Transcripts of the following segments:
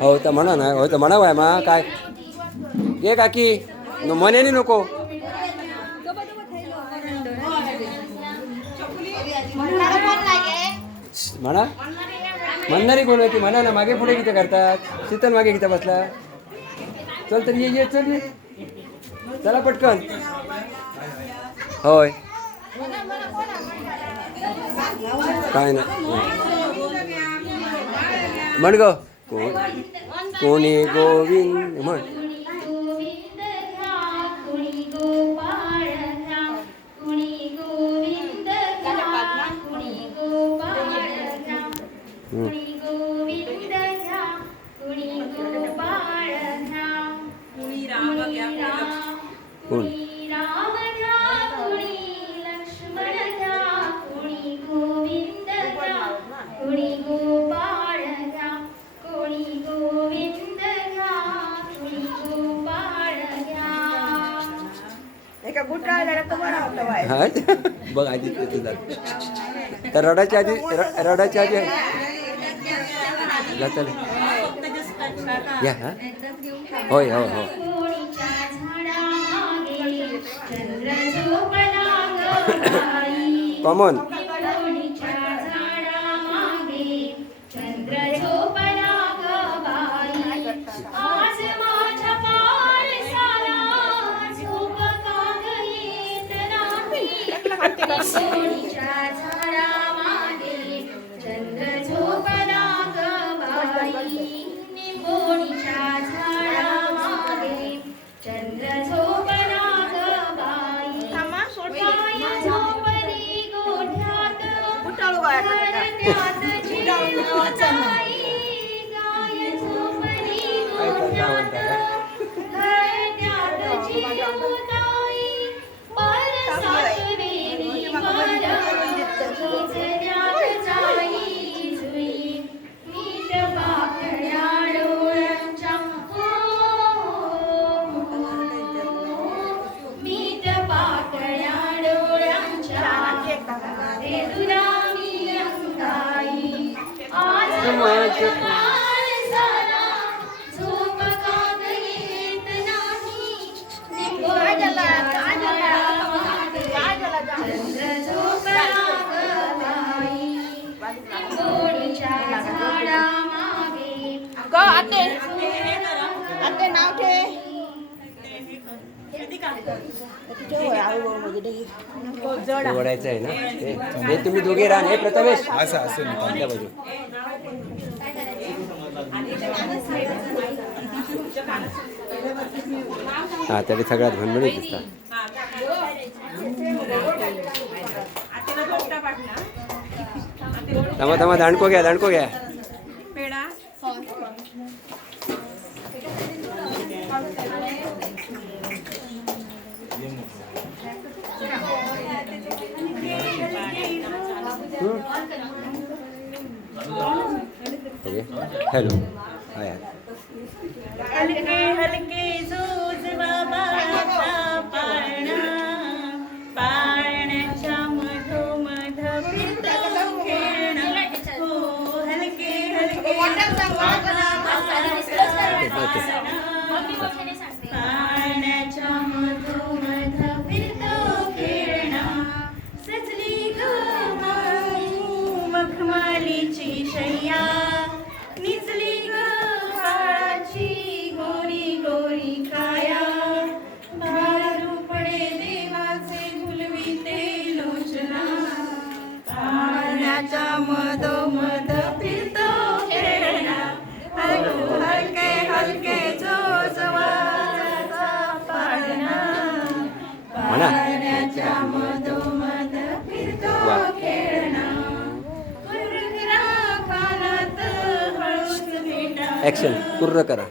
हो तर म्हणा ना, हो तर म्हणा बाय मा काय ये काकी मनेनी नको म्हणा. म्हणणारी कोण होती म्हणा ना, मागे पुढे किती करतात. शीतल मागे किती बसला. चल तर ये चल ये, चला पटकन. होय काय नाही म्हण ग. कोणी गोविंद म्हण. कोण बघ आधी तुझा तर रडाच्या आधी रडाच्या आधी चल या. हा होय हो हो. कॉमन ओढायचं आहे ना. हे तुम्ही दोघे राहा. हे प्रथमेश असं असेल कोणत्या बाजू. हा तरी सगळ्यात भणभणीत दिसतात. थांबा थांबा दांडको घ्या दांडको घ्या. Hello hi. हलके हलके झोज बाबाचा पाळणा, पाळण्याच्या मधोमध फिरतो खेळणा. हो हलके हलके पाळण्याच्या मधोमध फिरतो खेळणा. सजली ग माऊ मखमालीची शय्या, निजली ग काळाची गोरी गोरी काया. भारू पडे देवाचे झुलविते लोचना, पाळण्याच्या मधोमध फिरतो खेळणा. हलके हलके जोजवाचा पाळणा, पाळण्याच्या मधोमध फिरतो खेळणा. ॲक्शन पूर्ण करा.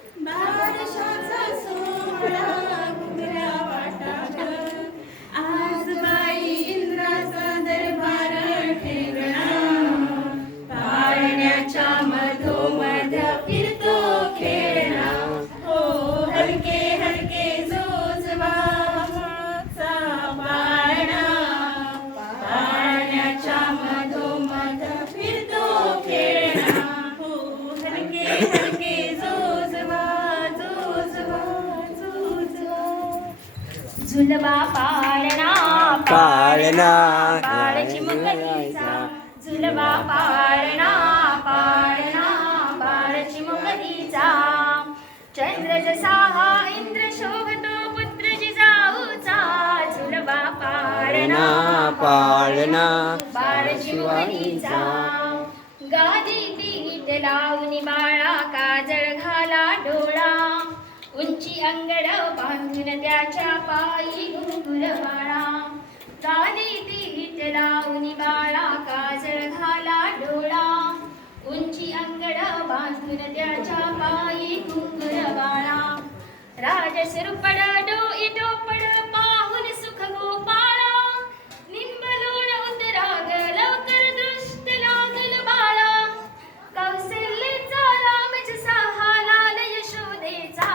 आज बाई इंद्राचा दरबार ठेवणा, पाळण्याच्या मधोमध फिरतो खेळणा. हो हलके हलके जोजवाचा पाळणा, पाळण्याच्या मधोमध फिरतो खेळणा. हो झुलवा पाळणा पाळणा बाळ चिमुकलीचा झुलवा पाळणा पाळणा बाळ चिमुकलीचा चंद्र जसा हा इंद्र शोभतो पुत्र जिजाऊचा झुलवा पाळणा पाळणा बाळ चिमुकलीचा गादी पीठ लावून बाळा काजळ घाला डोळा उंची अंगड बांधून त्याच्या पायी घुंगुर बाळा गादी पीठ लावून बाळा काजळ घाला डोळा उंची अंगड बांधून त्याच्या पायी घुंगुर बाळा राजस रुपड डोई टोपड पाहून सुख गोपाळा निंबलोण उतराग लवकर दृष्ट लागल बाळा कौशल्येचा राम जसा हा लाल यशोदेचा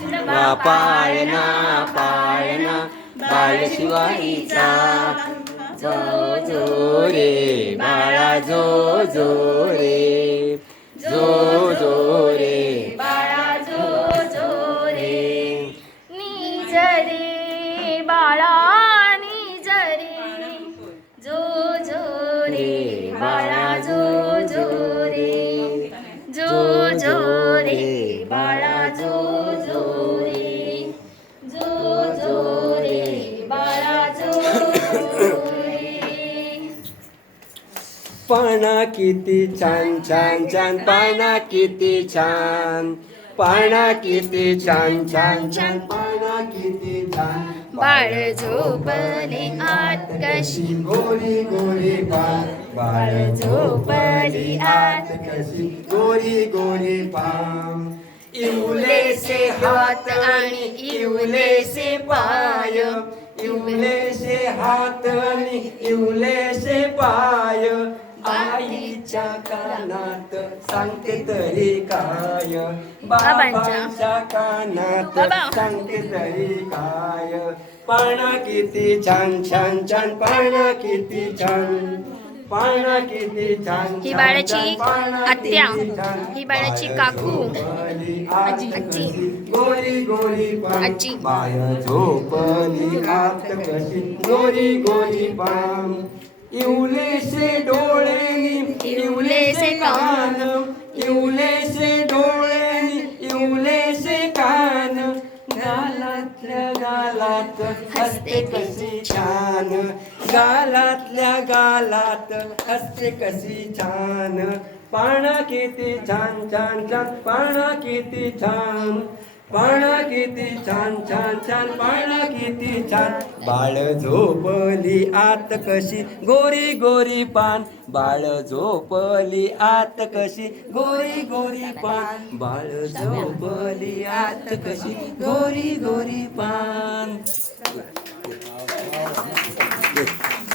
झुलवा पाळणा पाळणा बाळ शिवाईचा जो जो रे बाळा जो जो रे जो जो रे बाळा जो जो रे निज रे बाळा निज रे जो जो रे बाळा जो जो रे जो जो रे बाळा जो जो रे जो जो रे बाळा जो जो रे पाना किती छान छान छान पाना किती छान पाना किती छान छान छान पाना किती छान बाळ झोपले आत कशी गोरी गोरी पान बाळ झोपली आत कशी गोरी गोरी पान इवलेसे हात आणि इवलेसे पाय इवलेसे हात आणि इवलेसे पाय आईच्या कानात सांगते तरी काय बाबांच्या कानात सांगते तरी काय पाळणा किती छान छान छान पाळणा किती छान पाळणा किती छान ही बाळाची आत्या ही बाळाची काकू आजी गोरी गोरी पान आजी. बाळ झोपली आत कशी गोरी गोरी पान इवलेसे डोळे इवलेसे कान इवलेसे डोळे इवलेसे कान गालातल्या गालात हसते कशी छान गालातल्या गालात हसते कशी छान पाळणा किती छान छान छान पाळणा किती छान पाळणा किती छान छान छान पाळणा किती छान बाळ झोपली आत कशी गोरी गोरी पान बाळ झोपली आत कशी गोरी गोरी पान बाळ झोपली आत कशी गोरी गोरी पान